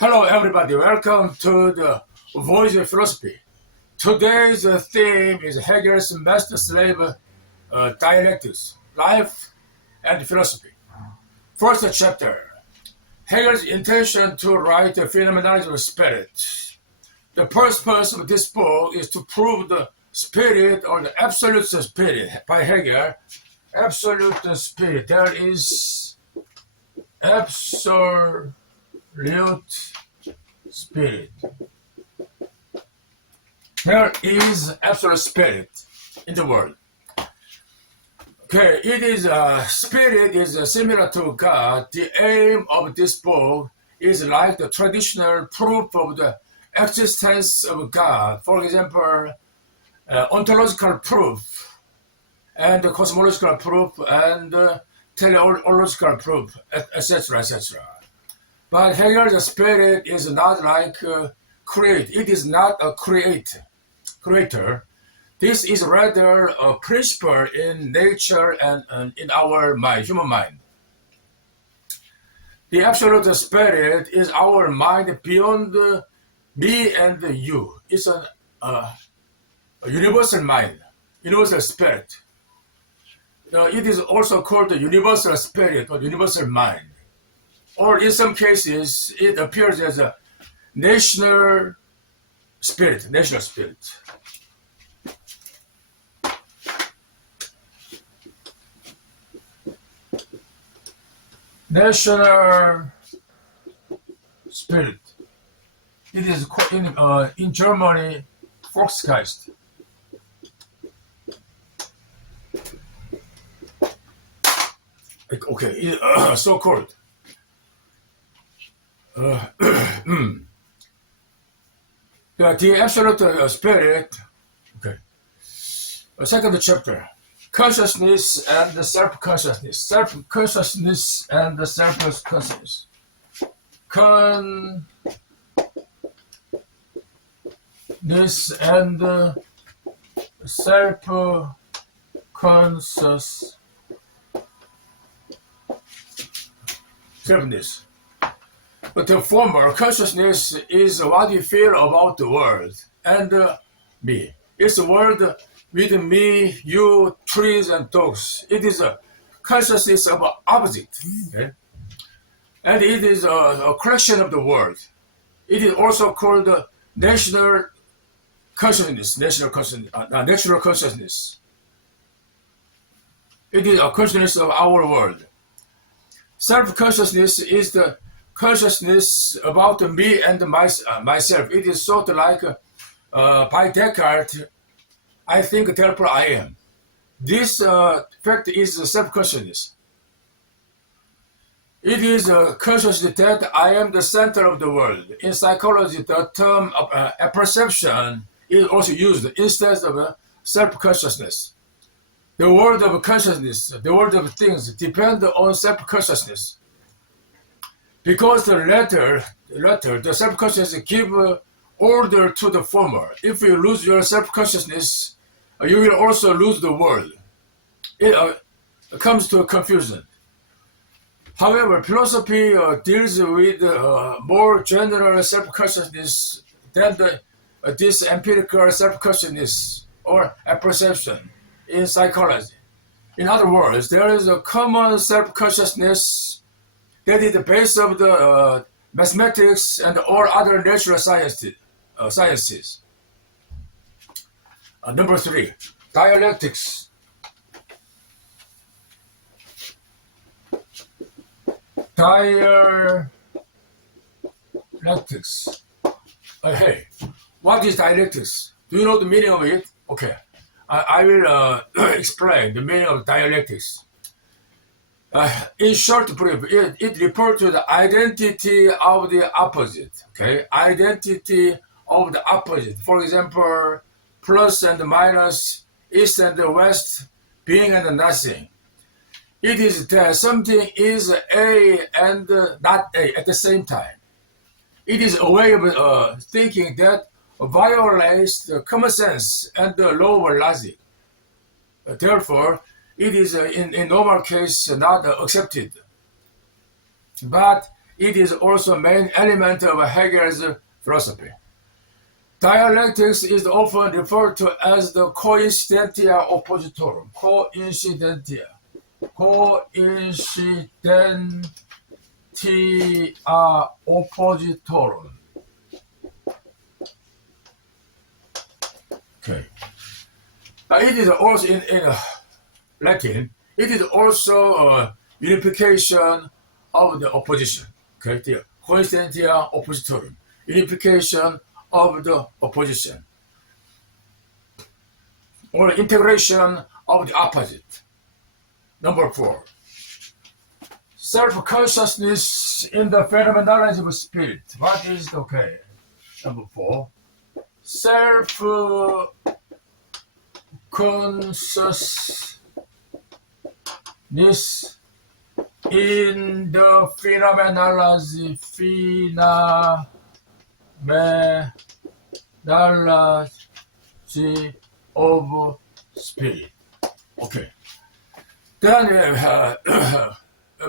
Hello, everybody. Welcome to the Voice of Philosophy. Today's theme is Hegel's master slave Dialectics, Life and Philosophy. First chapter. Hegel's intention to write the Phenomenology of Spirit. The purpose of this book is to prove the spirit or the absolute spirit by Hegel. Absolute spirit. There is absolute spirit. There is absolute spirit in the world. Okay, it is spirit is similar to God. The aim of this book is like the traditional proof of the existence of God. For example, ontological proof and cosmological proof and teleological proof, etc., etc. But Hegel's spirit is not like create. It is not a creator. This is rather a principle in nature and in our mind, human mind. The absolute spirit is our mind beyond me and you. It's a universal mind, universal spirit. It is also called the universal spirit or universal mind. Or in some cases, it appears as a national spirit, national spirit. National spirit. It is in Germany, Volksgeist. Okay, so called. The absolute spirit. Okay. Second chapter. Consciousness and the self-consciousness. Self-consciousness and the self-consciousness. Consciousness and self-consciousness. Selfness. But the former, consciousness, is what you feel about the world and me. It's a world with me, you, trees, and dogs. It is a consciousness of opposite. Okay? And it is a collection of the world. It is also called national consciousness, natural consciousness. It is a consciousness of our world. Self-consciousness is the consciousness about me and myself. It is sort of like by Descartes, I think, therefore I am. This fact is self-consciousness. It is a consciousness that I am the center of the world. In psychology, the term of apperception is also used instead of self-consciousness. The world of consciousness, the world of things, depend on self-consciousness. Because the latter, the self-consciousness give order to the former. If you lose your self-consciousness, you will also lose the world. It comes to confusion. However, philosophy deals with more general self-consciousness than this empirical self-consciousness or apperception in psychology. In other words, there is a common self-consciousness that is the base of the mathematics and all other natural sciences. Number 3, dialectics. Dialectics. Hey, what is dialectics? Do you know the meaning of it? Okay, I will explain the meaning of dialectics. In short brief, it refers to the identity of the opposite. Okay, identity of the opposite. For example, plus and minus, east and west, being and nothing. It is that something is A and not A at the same time. It is a way of thinking that violates the common sense and the law of logic. Therefore, it is in normal case not accepted. But It is also a main element of Hegel's philosophy. Dialectics is often referred to as the coincidentia opositorum. Coincidentia opositorum. Okay. It is also in Latin. It is also a unification of the opposition. Okay, the coincidentia oppositorum, unification of the opposition, or integration of the opposite. Number 4, self-consciousness in the phenomenology of spirit. What is okay? Number 4, self-consciousness in the phenomenology of spirit. Okay. Then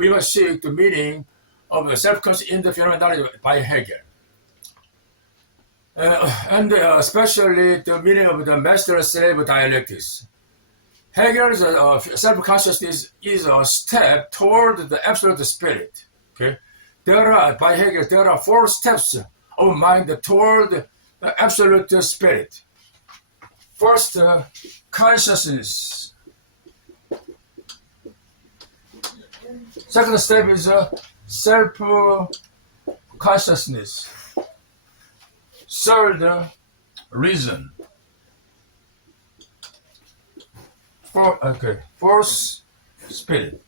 we must seek the meaning of the self-conscious in the phenomenology by Hegel. And especially the meaning of the master-slave dialectics. Hegel's self-consciousness is a step toward the absolute spirit. Okay, by Hegel, there are 4 steps of mind toward the absolute spirit. First, consciousness. Second step is self-consciousness. Third, reason. Fourth, spirit.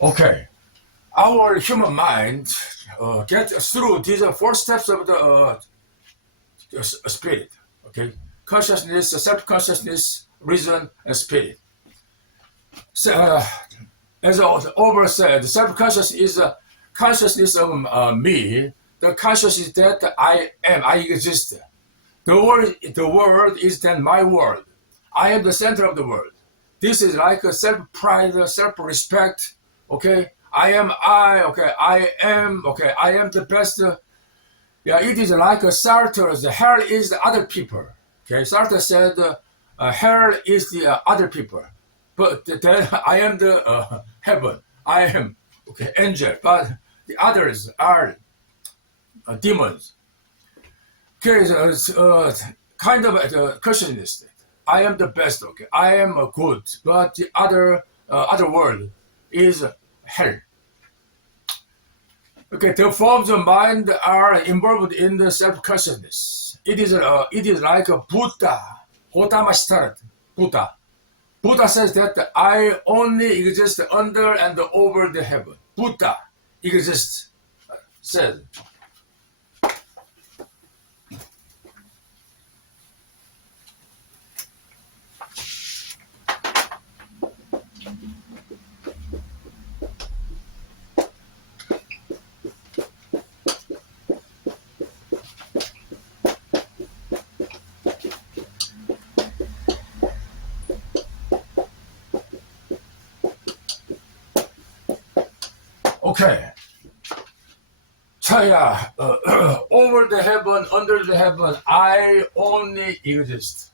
Okay, our human mind gets through these 4 steps of the spirit. Okay, consciousness, self-consciousness, reason, and spirit. So, as over said, self-consciousness is a consciousness of me. The consciousness that I am, I exist. The world is then my world. I am the center of the world. This is like a self-pride, self-respect. Okay, I am I. Okay, I am. Okay, I am the best. Yeah, it is like Sartre's. Hell is the other people. Okay, Sartre said, hell is the other people, but then I am the heaven. I am angel, but the others are demons. Okay, so, kind of a questionist. I am the best. Okay, I am good, but the other world is hell. Okay, the forms of mind are involved in the self-consciousness. It is like a Buddha. Buddha. Buddha says that I only exist under and over the heaven. Buddha exists, says. Okay. Chaya, over the heaven, under the heaven, I only exist.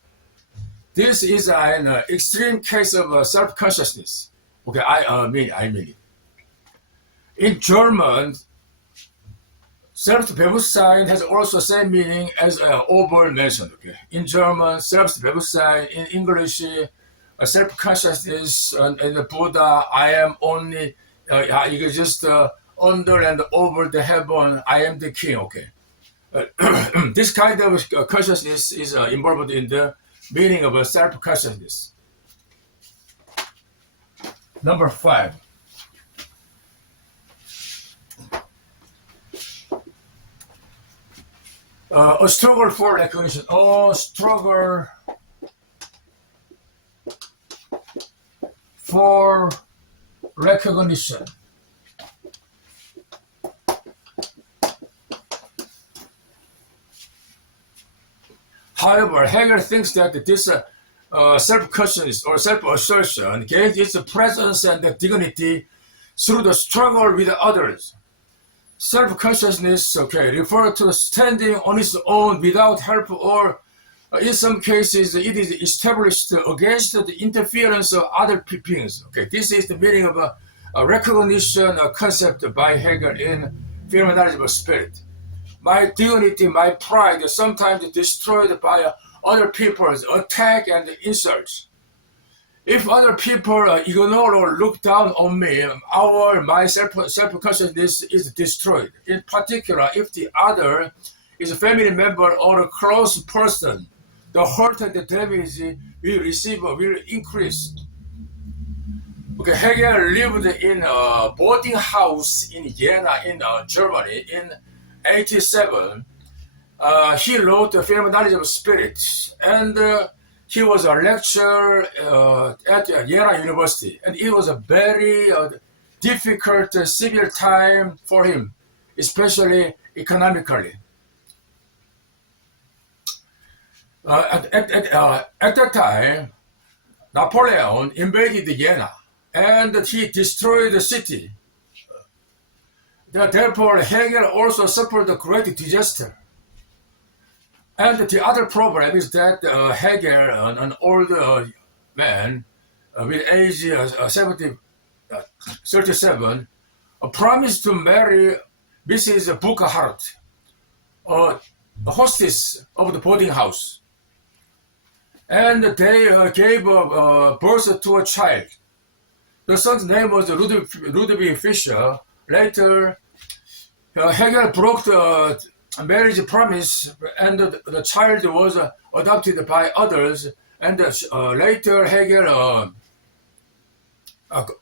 This is an extreme case of self-consciousness. Okay, I mean it. In German, Selbstbewusstsein has also the same meaning as over mentioned. Okay, in German, Selbstbewusstsein. In English, self-consciousness, and the Buddha. I am only. I exist under and over the heaven. I am the king. Okay, this kind of consciousness is involved in the meaning of self-consciousness. Number 5. A struggle for recognition. A struggle for recognition. However, Hegel thinks that this self-consciousness or self-assertion gains its presence and dignity through the struggle with others. Self-consciousness, refers to standing on its own without help, or in some cases it is established against the interference of other beings. This is the meaning of a recognition concept by Hegel in Phenomenology of Spirit. My dignity, my pride is sometimes destroyed by other people's attack and insults. If other people ignore or look down on me, my self-consciousness is destroyed. In particular, if the other is a family member or a close person, the hurt and the damage we receive will increase. Hegel lived in a boarding house in Jena in Germany in 1987. He wrote the Phenomenology of Spirit, and he was a lecturer at Jena University, and it was a very difficult, severe time for him, especially economically. At that time, Napoleon invaded Jena, and he destroyed the city. Therefore, Hegel also suffered a great disaster. And the other problem is that Hegel, an old man with age 37, promised to marry Mrs. Burkhardt, a hostess of the boarding house. And they gave birth to a child. The son's name was Ludwig Fischer. Later, Hegel broke the marriage promise, and the child was adopted by others. And later, Hegel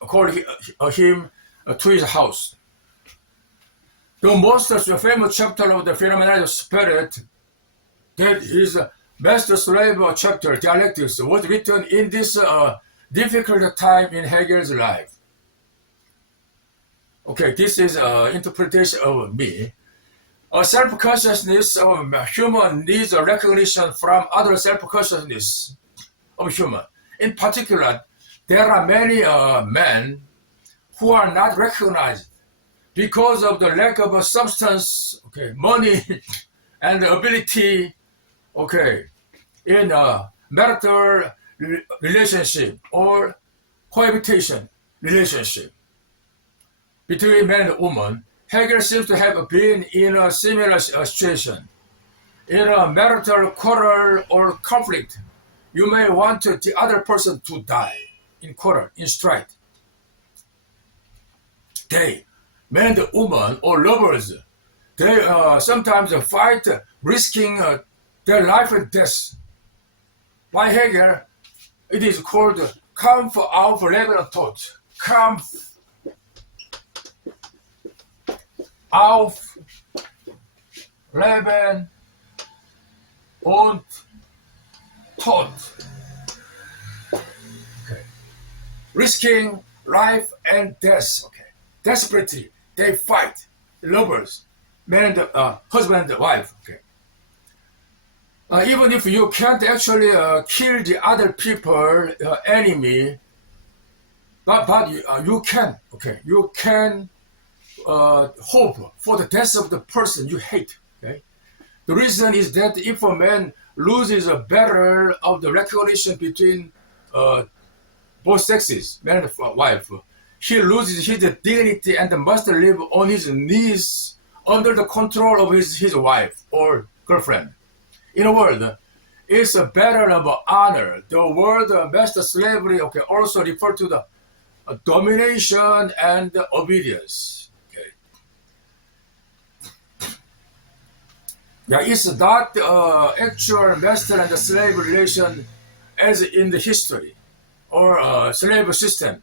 called him to his house. The most famous chapter of the Phenomenology of Spirit, that is master-slave chapter, Dialectics, was written in this difficult time in Hegel's life. This is interpretation of me. A self-consciousness of human needs a recognition from other self-consciousness of human. In particular, there are many men who are not recognized because of the lack of a substance, money, and ability, in a marital relationship or cohabitation relationship between man and woman. Hegel seems to have been in a similar situation. In a marital quarrel or conflict, you may want the other person to die in quarrel, in strife. They, man and woman or lovers, they sometimes fight, risking their life and death. By Hegel, it is called Kampf auf Leben und Tod. Kampf auf Leben und Tod. Risking life and death. Desperately, they fight. Lovers, man, husband and wife. Even if you can't actually kill the other people, enemy, but you can. You can hope for the death of the person you hate. The reason is that if a man loses a battle of the recognition between both sexes, man and wife, he loses his dignity and must live on his knees under the control of his wife or girlfriend. In a word, it's a battle of honor. The word master slavery also refer to the domination and obedience. It's not actual master and slave relation as in the history or slave system.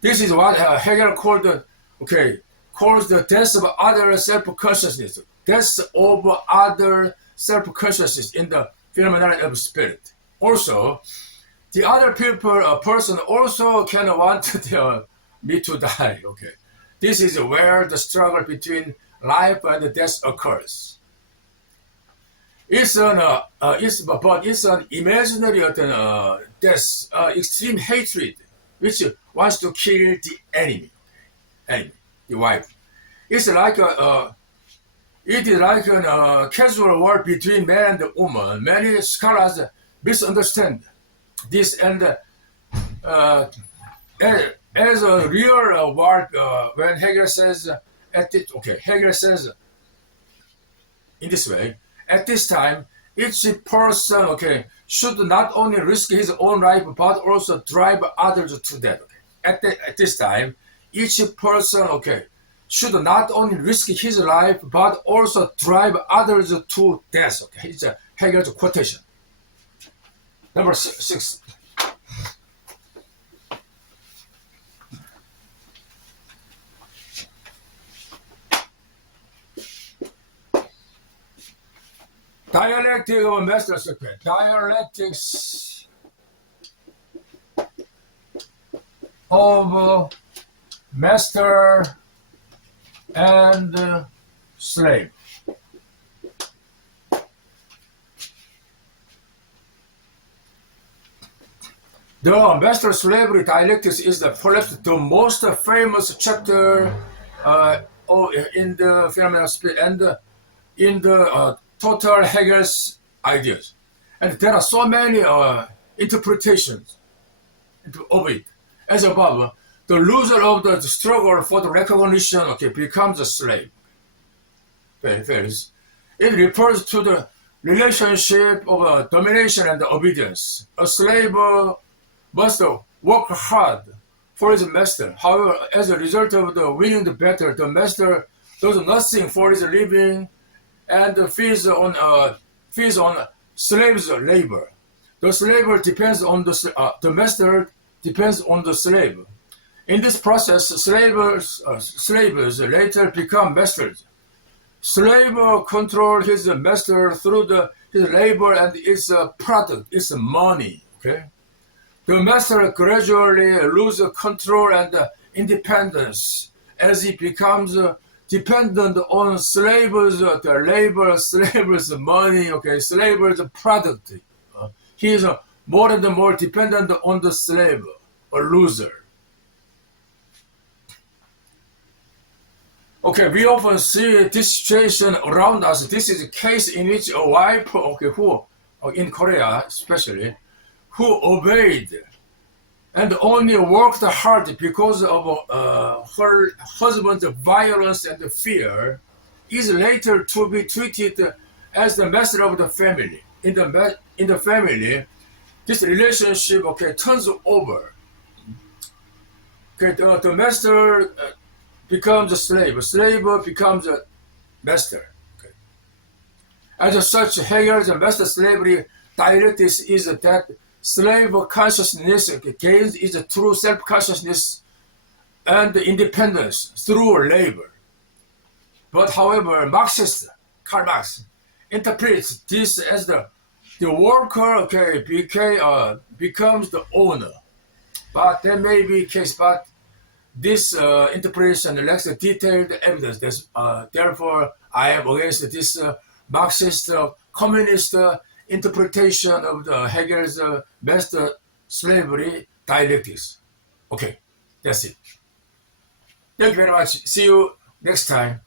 This is what Hegel called the death of other self-consciousness. Death of other self-consciousness in the Phenomenology of Spirit. Also, the other person also can want me to die. This is where the struggle between life and death occurs. It's an imaginary death, extreme hatred, which wants to kill the enemy, the wife. It's like it is like a casual war between man and woman. Many scholars misunderstand this and as a real war. When Hegel says Hegel says in this way, at this time, each person should not only risk his own life but also drive others to death. At this time, each person should not only risk his life but also drive others to death. It's a Hegel's quotation. Number 6. Dialectic of master secret. Dialectics of master and slave. The master-slavery dialectics is perhaps the most famous chapter in the Phenomenology and in the total Hegel's ideas. And there are so many interpretations of it. As above, the loser of the struggle for the recognition becomes a slave. It refers to the relationship of domination and obedience. A slave must work hard for his master. However, as a result of the winning the battle, the master does nothing for his living and feeds on slaves' labor. The slave depends on the master depends on the slave. In this process, slaves later become masters. Slave control his master through his labor and its product, its money. The master gradually loses control and independence as he becomes dependent on slaves, the labor, slaves' money, slaves' product. He is more and more dependent on the slave, a loser. We often see this situation around us. This is a case in which a wife, who, in Korea especially, who obeyed and only worked hard because of her husband's violence and fear, is later to be treated as the master of the family. In the family, this relationship turns over. The master becomes a slave becomes a master. As such, Hegel's master-slavery dialectics is that slave consciousness gains its true self-consciousness and independence through labor. But however, Marxist Karl Marx interprets this as the worker becomes the owner. But there may be a case, but this interpretation lacks detailed evidence. Therefore, I am against this Marxist communist interpretation of the Hegel's master slavery dialectics. That's it. Thank you very much. See you next time.